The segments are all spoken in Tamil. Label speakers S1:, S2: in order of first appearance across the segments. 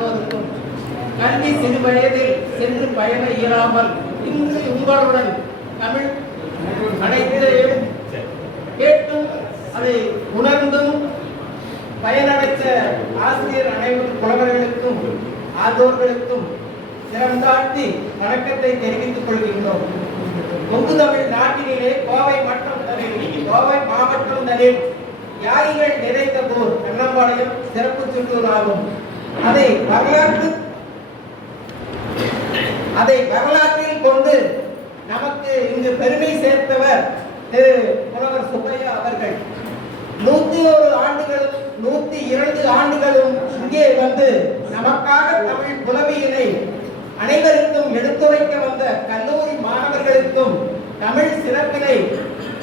S1: சார்ந்தோருக்கும் கல்வி சிறு வயதில் சென்று பயண இயலாமல் இன்று உங்களுடன் தமிழ் அனைத்தையும் கேட்டும் அதை உணர்ந்தும் பயனடைத்த ஆசிரியர் அனைவரும் புலவர்களுக்கும் ஆதோர்களுக்கும் சிறந்தாழ்த்தி வணக்கத்தை தெரிவித்துக் கொள்கின்றோம். கொங்கு தமிழ் நாட்டினிலே கோவை மட்டம் தனில் கோவை மாவட்டம் தனில் யாகிகள் நிறைந்த போர் கண்ணம்பாளையம் சிறப்பு சுற்றுலாவும் அதை வரலாற்று அதை வரலாற்றில் கொண்டு நமக்கு இங்கு பெருமை சேர்த்தவர் திரு புலவர் சுப்பையா அவர்கள். நூத்தி ஒரு ஆண்டுகளும் நூத்தி இரண்டு ஆண்டுகளும் இங்கே வந்து நமக்காக தமிழ் புலவியினை அனைவருக்கும் எடுத்துரைக்க வந்த கல்லூரி மாணவர்களுக்கும் தமிழ் சிறப்பினை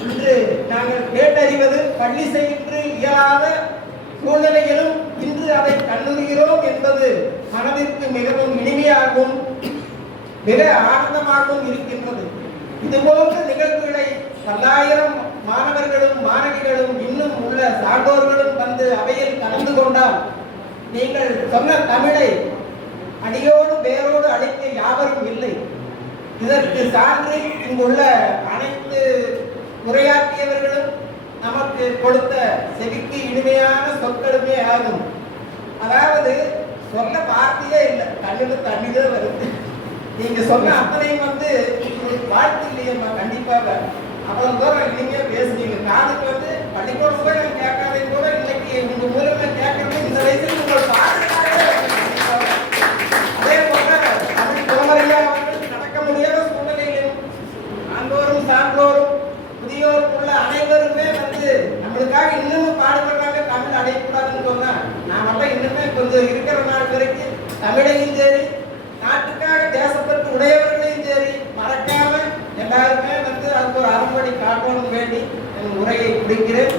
S1: இன்று நாங்கள் கேட்டறிவது பள்ளி செய்கின்ற இயலாத சூழ்நிலையிலும் என்பது மனதிற்கு மிகவும் இனிமையாகவும் மிக ஆனந்தமாகவும் இருக்கின்றது. இதுபோன்ற நிகழ்வுகளை பல்லாயிரம் மாணவர்களும் மாணவிகளும் இன்னும் உள்ள சான்றோர்களும் வந்து அவையில் கலந்து கொண்டால் நீங்கள் சொன்ன தமிழை அடியோடு வேரோடு அழைக்க யாவரும் இல்லை. இதற்கு சான்று இங்குள்ள அனைத்து உரையாற்றியவர்களும் நமக்கு கொடுத்த செவிக்கு இனிமையான சொற்களுமே ஆகும். சொல்ல வார்த்தையே இல்லை. கண்ணுல தண்ணிதான் வருது. நீங்க சொன்ன அத்தனையும் வந்து வாழ்த்து இல்லையம்மா கண்டிப்பாக. அவ்வளவு தூரம் இனிமையா பேசுனீங்க. காதுக்கு வந்து பள்ளிக்கூடம் கூட நான் கேட்காதே கூட இன்னைக்கு உங்க மூலமா கேட்கறது இந்த வயசுல உங்கள் அதே போல தமிழ் புலவரையா அவர்கள் நடக்க முடியாத சூழ்நிலையிலும் ஆண்டோரும் சான்றோரும் அனைவருமே வந்து நம்மளுக்காக இன்னமும் பாடுபடுறாங்க. தமிழ் சொன்னா நாமெல்லாம் இருக்கிற நாள் வரைக்கும் தமிழையும் சரி நாட்டுக்காக தேசப்பட்டு உடையவர்களையும் சரி மறக்காம எல்லாருமே வந்து அதுக்கு ஒரு அறம்படி காட்டணும் வேண்டி என் உரையை முடிக்கிறேன்.